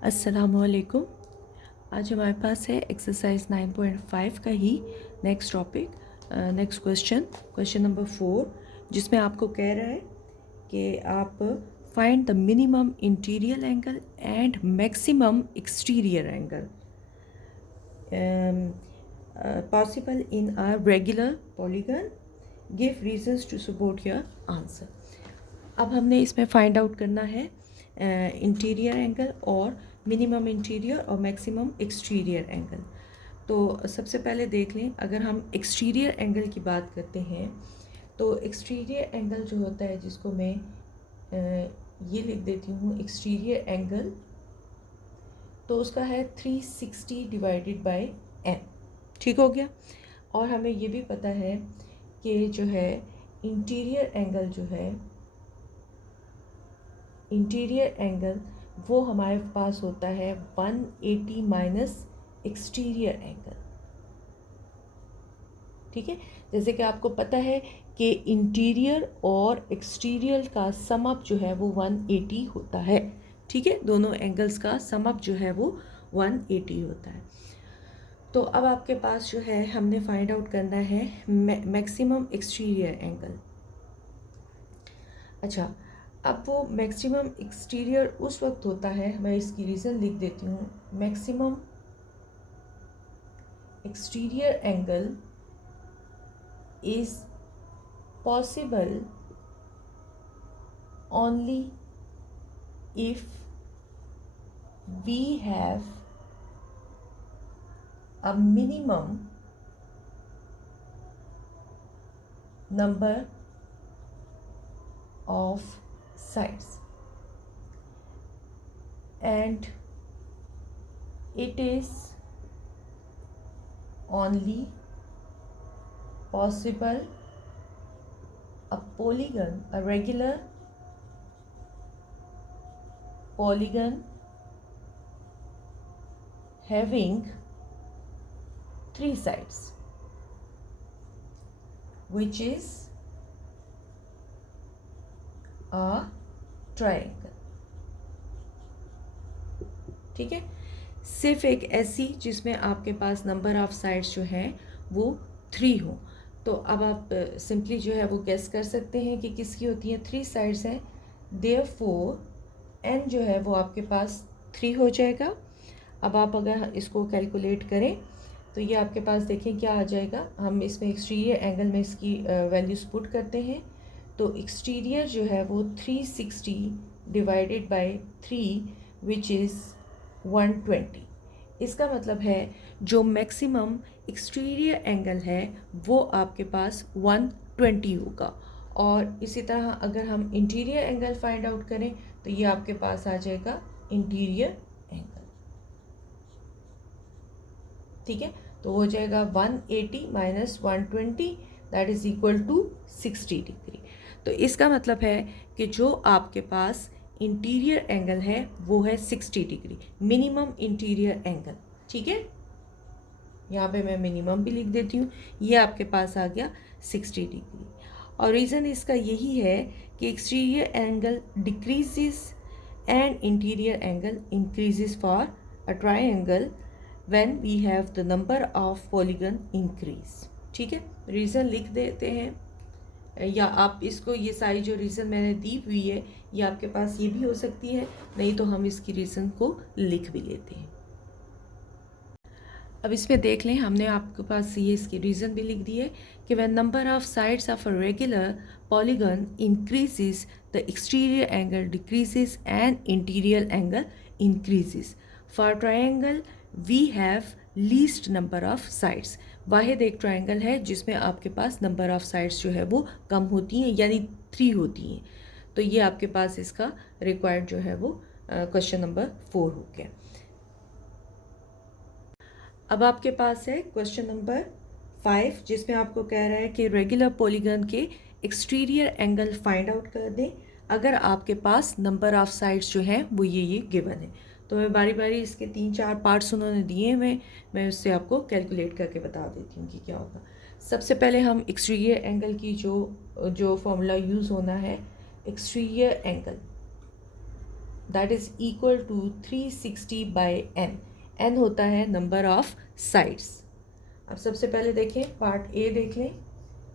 अस्सलामुअलैकुम। आज हमारे पास है एक्सरसाइज 9.5 का ही next topic, next question number 4, जिसमें आपको कह रहा है कि आप find the minimum interior angle and maximum exterior angle possible in a regular polygon, give reasons to support your answer. अब हमने इसमें फाइंड आउट करना है इंटीरियर एंगल और मिनिमम इंटीरियर और मैक्सिमम एक्सटीरियर एंगल। तो सबसे पहले देख लें, अगर हम एक्सटीरियर एंगल की बात करते हैं तो एक्सटीरियर एंगल जो होता है, जिसको मैं ये लिख देती हूँ एक्सटीरियर एंगल, तो उसका है 360 डिवाइडेड बाय एन। ठीक हो गया। और हमें ये भी पता है कि जो है इंटीरियर एंगल जो है, इंटीरियर एंगल वो हमारे पास होता है 180 माइनस एक्सटीरियर एंगल। ठीक है, जैसे कि आपको पता है कि इंटीरियर और एक्सटीरियर का सम अप जो है वो 180 होता है। ठीक है, दोनों एंगल्स का सम अप जो है वो 180 होता है। तो अब आपके पास जो है हमने फाइंड आउट करना है मैक्सिमम एक्सटीरियर एंगल। अच्छा, अब वो मैक्सिमम एक्सटीरियर उस वक्त होता है, मैं इसकी रीज़न लिख देती हूँ। Maximum exterior angle is possible only if we have a minimum number of sides, and it is only possible a regular polygon having 3 sides, which is a triangle। ठीक है, सिर्फ एक ऐसी जिसमें आपके पास नंबर ऑफ साइड्स जो हैं वो 3 हो। तो अब आप सिंपली जो है वो गेस कर सकते हैं कि किसकी होती हैं 3 साइड्स हैं। देयरफॉर एन जो है वो आपके पास 3 हो जाएगा। अब आप अगर इसको कैलकुलेट करें तो ये आपके पास देखें क्या आ जाएगा। हम इसमें एक्सटीरियर एंगल में इसकी वैल्यूज पुट करते हैं, तो एक्सटीरियर जो है वो 360 डिवाइडेड बाय 3 विच इज़ 120। इसका मतलब है जो मैक्सिमम एक्सटीरियर एंगल है वो आपके पास 120 होगा। और इसी तरह अगर हम इंटीरियर एंगल फाइंड आउट करें तो ये आपके पास आ जाएगा इंटीरियर एंगल। ठीक है, तो हो जाएगा 180 minus 120, that is equal to 60 degree. तो इसका मतलब है कि जो आपके पास इंटीरियर एंगल है वो है 60 डिग्री, मिनिमम इंटीरियर एंगल। ठीक है, यहाँ पे मैं मिनिमम भी लिख देती हूँ। ये आपके पास आ गया 60 डिग्री। और रीज़न इसका यही है कि exterior angle decreases and interior angle increases for a triangle when we have the number of polygon increase। ठीक है, रीज़न लिख देते हैं, या आप इसको ये सारी जो रीज़न मैंने दी हुई है ये आपके पास ये भी हो सकती है, नहीं तो हम इसकी रीज़न को लिख भी लेते हैं। अब इसमें देख लें, हमने आपके पास ये इसकी रीज़न भी लिख दी है कि when number of sides of a regular polygon increases the exterior angle decreases and interior angle increases। For triangle we have least number of sides। वाहिद एक ट्रायंगल है जिसमें आपके पास नंबर ऑफ साइड्स जो है वो कम होती हैं, यानी 3 होती हैं। तो ये आपके पास इसका रिक्वायर्ड जो है वो क्वेश्चन नंबर 4 हो गया। अब आपके पास है क्वेश्चन नंबर 5, जिसमें आपको कह रहा है कि रेगुलर पॉलीगन के एक्सटीरियर एंगल फाइंड आउट कर दें अगर आपके पास नंबर ऑफ साइड्स जो हैं वो ये गिवन है। तो मैं बारी बारी इसके 3-4 पार्ट्स उन्होंने दिए हुए, मैं उससे आपको कैलकुलेट करके बता देती हूँ कि क्या होगा। सबसे पहले हम एक्सटीरियर एंगल की जो जो फॉर्मूला यूज़ होना है, exterior angle that is equal to 360 by n. N होता है नंबर ऑफ साइड्स। अब सबसे पहले देखें पार्ट ए देख लें,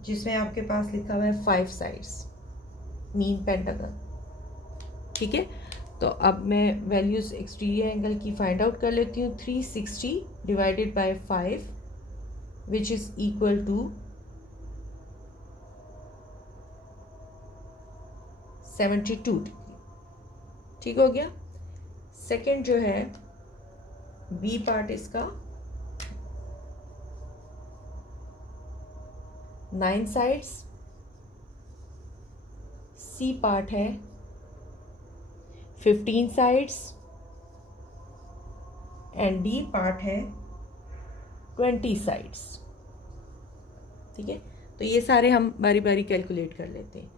जिसमें आपके पास लिखा हुआ है 5 साइड्स मीन पेंटागन। ठीक है, तो अब मैं वैल्यूज़ एक्सटीरियर एंगल की फाइंड आउट कर लेती हूँ। 360 divided by 5 which is equal to 72 degree. ठीक हो गया। सेकंड जो है बी पार्ट इसका 9 साइड्स, सी पार्ट है 15 साइड्स एंड डी पार्ट है 20 साइड्स। ठीक है, तो ये सारे हम बारी बारी कैलकुलेट कर लेते हैं।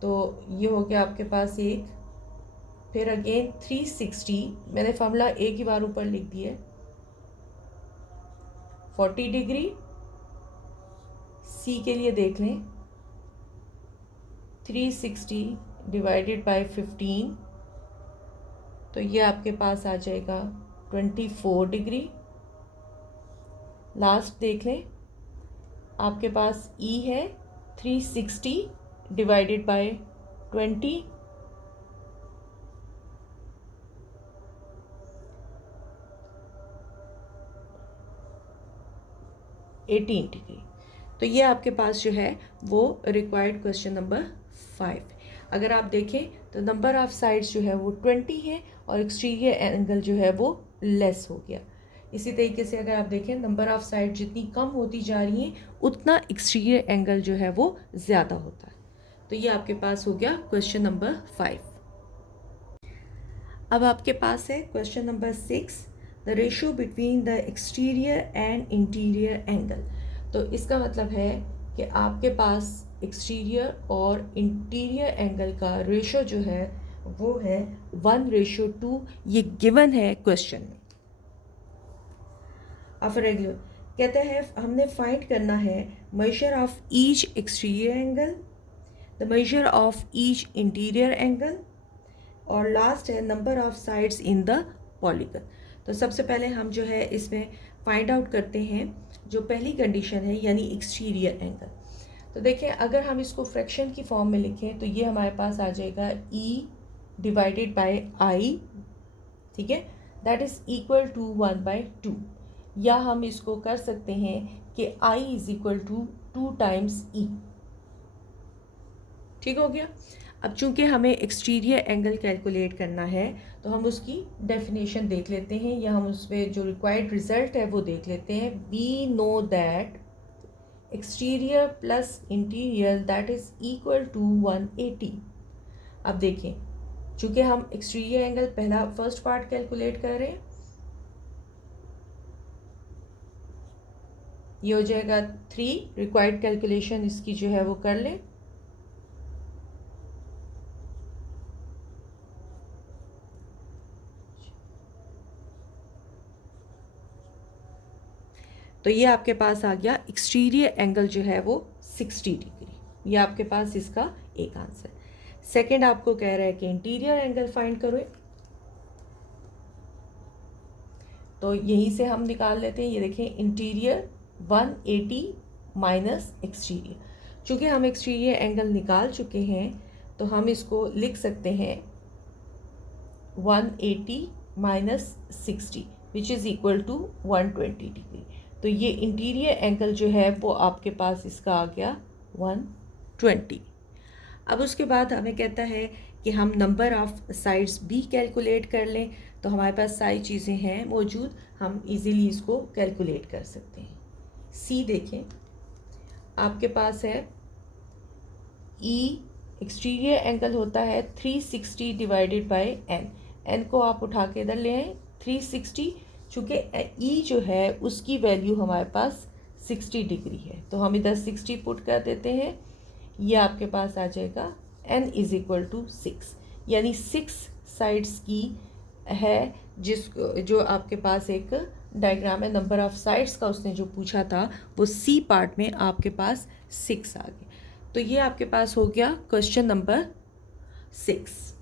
तो ये हो गया आपके पास एक, फिर अगेन 360, मैंने फॉर्मूला एक ही बार ऊपर लिख दिया है, 40 डिग्री। सी के लिए देख लें 360 डिवाइडेड बाय 15, तो ये आपके पास आ जाएगा 24 डिग्री। लास्ट देख लें, आपके पास ई है 360 डिवाइडेड बाय 20, एटीन डिग्री। तो ये आपके पास जो है वो रिक्वायर्ड क्वेश्चन नंबर 5। अगर आप देखें तो नंबर ऑफ साइड्स जो है वो 20 है और एक्सटीरियर एंगल जो है वो लेस हो गया। इसी तरीके से अगर आप देखें नंबर ऑफ साइड जितनी कम होती जा रही हैं उतना एक्सटीरियर एंगल जो है वो ज़्यादा होता है। तो ये आपके पास हो गया क्वेश्चन नंबर 5। अब आपके पास है question number 6, the ratio between the exterior and interior angle. तो इसका मतलब है कि आपके पास एक्सटीरियर और इंटीरियर एंगल का रेशो जो है वो है 1:2। ये गिवन है क्वेश्चन में। अब रेगुलर कहता है हमने फाइंड करना है measure of each exterior angle, the measure of each interior angle, और लास्ट है number of sides in the polygon. तो सबसे पहले हम जो है इसमें फाइंड आउट करते हैं जो पहली कंडीशन है यानी एक्सटीरियर एंगल। तो देखें अगर हम इसको फ्रैक्शन की फॉर्म में लिखें तो ये हमारे पास आ जाएगा ई डिवाइडेड बाय आई। ठीक है, दैट इज़ इक्वल टू 1/2, या हम इसको कर सकते हैं कि I is equal to 2 times ई। ठीक हो गया। अब चूंकि हमें एक्सटीरियर एंगल कैलकुलेट करना है तो हम उसकी डेफिनेशन देख लेते हैं, या हम उसमें जो रिक्वायर्ड रिजल्ट है वो देख लेते हैं। We know that exterior plus interior that is equal to 180। अब देखें चूंकि हम एक्सटीरियर एंगल पहला फर्स्ट पार्ट कैलकुलेट कर रहे हैं, ये हो जाएगा 3। रिक्वायर्ड कैलकुलेशन इसकी जो है वो कर लें। तो ये आपके पास आ गया एक्सटीरियर एंगल जो है वो 60 डिग्री। ये आपके पास इसका एक आंसर। सेकंड आपको कह रहा है कि इंटीरियर एंगल फाइंड करो, तो यहीं से हम निकाल लेते हैं। ये देखें इंटीरियर 180 माइनस एक्सटीरियर। चूँकि हम एक्सटीरियर एंगल निकाल चुके हैं तो हम इसको लिख सकते हैं 180 minus 60 which is equal to 120 degree. तो ये इंटीरियर एंगल जो है वो आपके पास इसका आ गया 120। अब उसके बाद हमें कहता है कि हम नंबर ऑफ साइड्स भी कैलकुलेट कर लें। तो हमारे पास सारी चीज़ें हैं मौजूद, हम इजीली इसको कैलकुलेट कर सकते हैं। सी देखें, आपके पास है ई एक्सटीरियर एंगल होता है 360 डिवाइडेड बाय एन। एन को आप उठा के इधर ले आए 360, चूँकि ई जो है उसकी वैल्यू हमारे पास 60 डिग्री है तो हम इधर 60 पुट कर देते हैं। ये आपके पास आ जाएगा n इज़ इक्वल टू 6, यानी 6 साइड्स की है जो आपके पास एक डायग्राम है। नंबर ऑफ साइड्स का उसने जो पूछा था वो सी पार्ट में आपके पास 6 आ गए। तो ये आपके पास हो गया क्वेश्चन नंबर 6।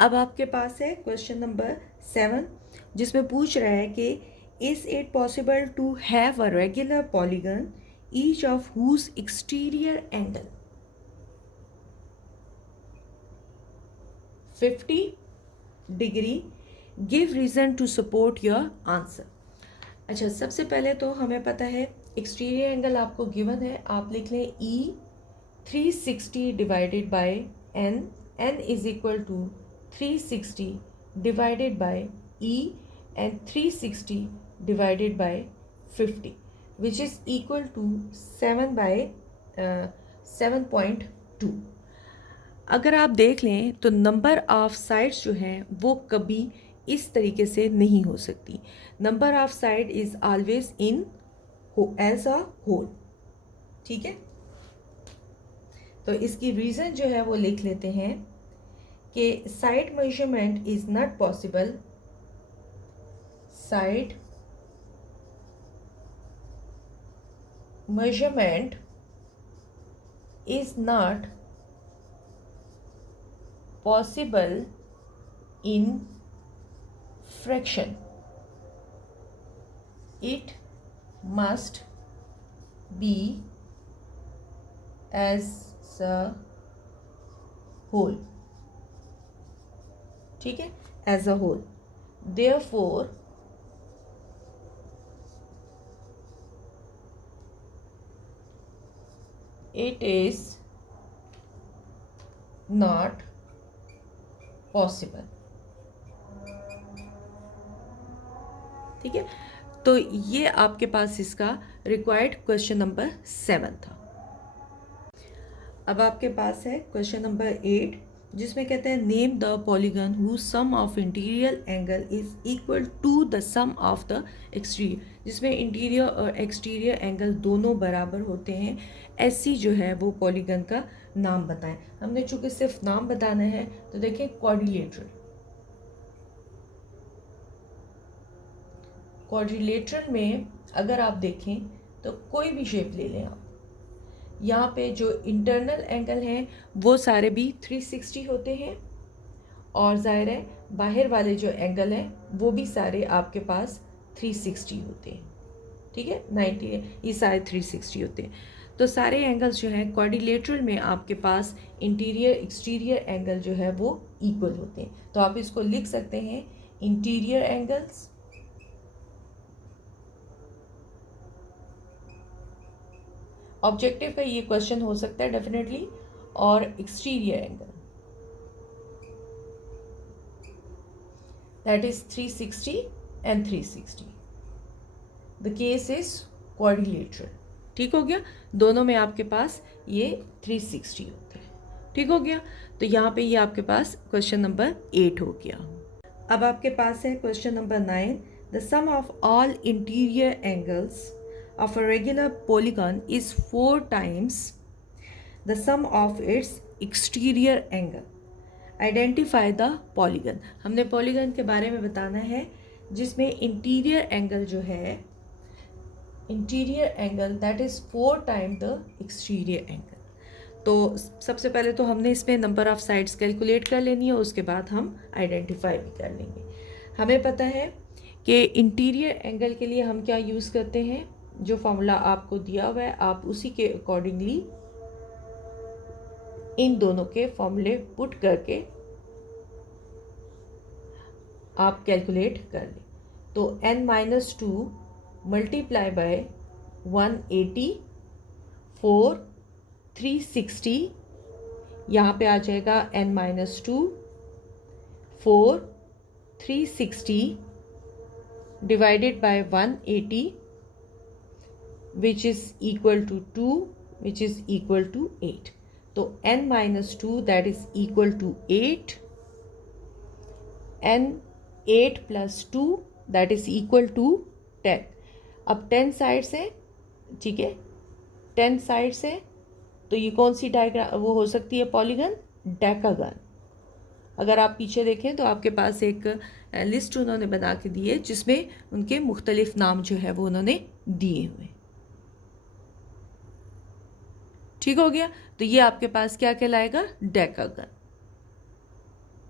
अब आपके पास है क्वेश्चन नंबर 7, जिसमें पूछ रहा है कि is it possible to have a regular polygon each of whose exterior angle 50 degree, give reason to support your answer. अच्छा, सबसे पहले तो हमें पता है एक्सटीरियर एंगल आपको गिवन है, आप लिख लें e 360 divided by n, n is equal to 360 divided by e and 360 divided by 50 which is equal to 7/7.2। अगर आप देख लें तो नंबर ऑफ साइड्स जो हैं वो कभी इस तरीके से नहीं हो सकती। Number of side is always in as a whole. ठीक है, तो इसकी रीज़न जो है वो लिख लेते हैं कि side measurement is not possible, side measurement is not possible in fraction. It must be as a whole. ठीक है, as a whole. Therefore it is not possible. ठीक है, तो ये आपके पास इसका रिक्वायर्ड क्वेश्चन नंबर 7 था। अब आपके पास है क्वेश्चन नंबर 8, जिसमें कहते हैं name the polygon whose sum of interior angle is equal to the sum of the exterior, जिसमें इंटीरियर और एक्सटीरियर एंगल दोनों बराबर होते हैं, ऐसी जो है वो पॉलीगन का नाम बताएं। हमने चूंकि सिर्फ नाम बताना है तो देखें क्वाड्रिलेटरल, क्वाड्रिलेटरल में अगर आप देखें तो कोई भी शेप ले लें आप, यहाँ पे जो इंटरनल एंगल हैं वो सारे भी 360 होते हैं, और ज़ाहिर है बाहर वाले जो एंगल हैं वो भी सारे आपके पास 360 होते हैं। ठीक है, 90 ये सारे 360 होते हैं। तो सारे एंगल्स जो हैं क्वाड्रिलेटरल में आपके पास इंटीरियर एक्सटीरियर एंगल जो है वो इक्वल होते हैं। तो आप इसको लिख सकते हैं इंटीरियर एंगल्स ऑब्जेक्टिव का ये क्वेश्चन हो सकता है डेफिनेटली, और exterior angle that is 360 and 360, the case is quadrilateral. ठीक हो गया, दोनों में आपके पास ये 360 होते हैं। ठीक हो गया, तो यहाँ पे ये आपके पास क्वेश्चन नंबर 8 हो गया। अब आपके पास है question number 9, the sum of all interior angles of a regular polygon is 4 times the sum of its exterior angle. Identify the polygon. हमने polygon के बारे में बताना है जिसमें इंटीरियर एंगल जो है, interior angle that is 4 time the exterior angle. तो सबसे पहले तो हमने इसमें नंबर ऑफ साइड्स कैलकुलेट कर लेनी है, उसके बाद हम आइडेंटिफाई भी कर लेंगे। हमें पता है कि इंटीरियर एंगल के लिए हम क्या यूज़ करते हैं, जो फॉर्मूला आपको दिया हुआ है आप उसी के अकॉर्डिंगली इन दोनों के फॉर्मूले पुट करके आप कैलकुलेट कर लें। तो n-2 मल्टीप्लाई बाय 180 4 360, यहाँ पे आ जाएगा n-2 4 360 divided bye 180 which is equal to 2 which is equal to 8. तो n-2 that is equal to 8, n 8 plus 2 that is equal to 10. अब 10 साइड्स हैं, ठीक है, 10 साइड्स हैं, तो ये कौन सी डायग्राम वो हो सकती है पॉलीगन, डेकागन। अगर आप पीछे देखें तो आपके पास एक लिस्ट उन्होंने बना के दी है जिसमें उनके मुख्तलिफ नाम जो है वो उन्होंने दिए हुए। ठीक हो गया, तो ये आपके पास क्या कहलाएगा, डेकागन।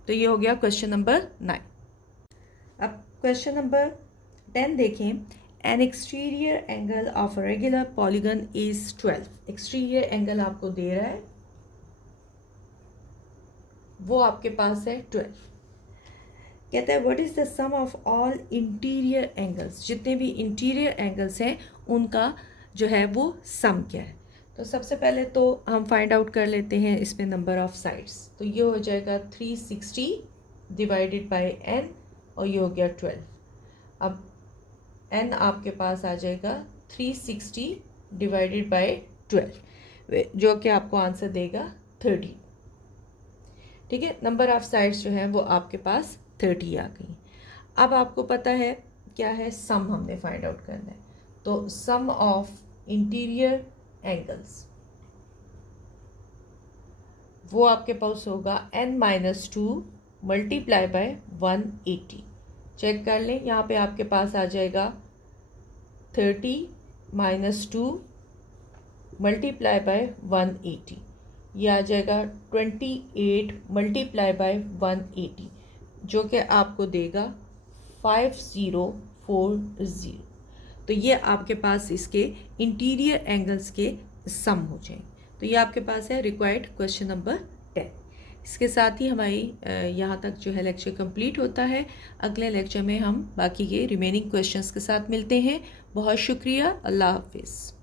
तो ये हो गया क्वेश्चन नंबर 9। अब क्वेश्चन नंबर 10 देखें। N exterior angle of regular polygon is 12। Exterior angle आपको दे रहा है, वो आपके पास है 12। कहता है what is the sum of all interior angles, जितने भी इंटीरियर एंगल्स हैं उनका जो है वो सम क्या है। तो सबसे पहले तो हम फाइंड आउट कर लेते हैं इसमें नंबर ऑफ साइड्स। तो ये हो जाएगा 360 डिवाइडेड बाय n और ये हो गया 12। अब n आपके पास आ जाएगा 360 डिवाइडेड बाय 12, जो कि आपको आंसर देगा 30। ठीक है, नंबर ऑफ साइड्स जो है वो आपके पास 30 आ गई। अब आपको पता है क्या है, सम हमने फाइंड आउट करना है। तो सम ऑफ इंटीरियर एंगल्स वो आपके पास होगा n-2 मल्टीप्लाई बाय 180। चेक कर लें, यहाँ पे आपके पास आ जाएगा 30 - 2 मल्टीप्लाई बाय 180, ये आ जाएगा 28 मल्टीप्लाई बाय 180, जो कि आपको देगा 5040। तो ये आपके पास इसके इंटीरियर एंगल्स के सम हो जाएंगे। तो ये आपके पास है रिक्वायर्ड क्वेश्चन नंबर 10। इसके साथ ही हमारी यहाँ तक जो है लेक्चर कंप्लीट होता है। अगले लेक्चर में हम बाकी के रिमेनिंग क्वेश्चंस के साथ मिलते हैं। बहुत शुक्रिया, अल्लाह हाफिज़।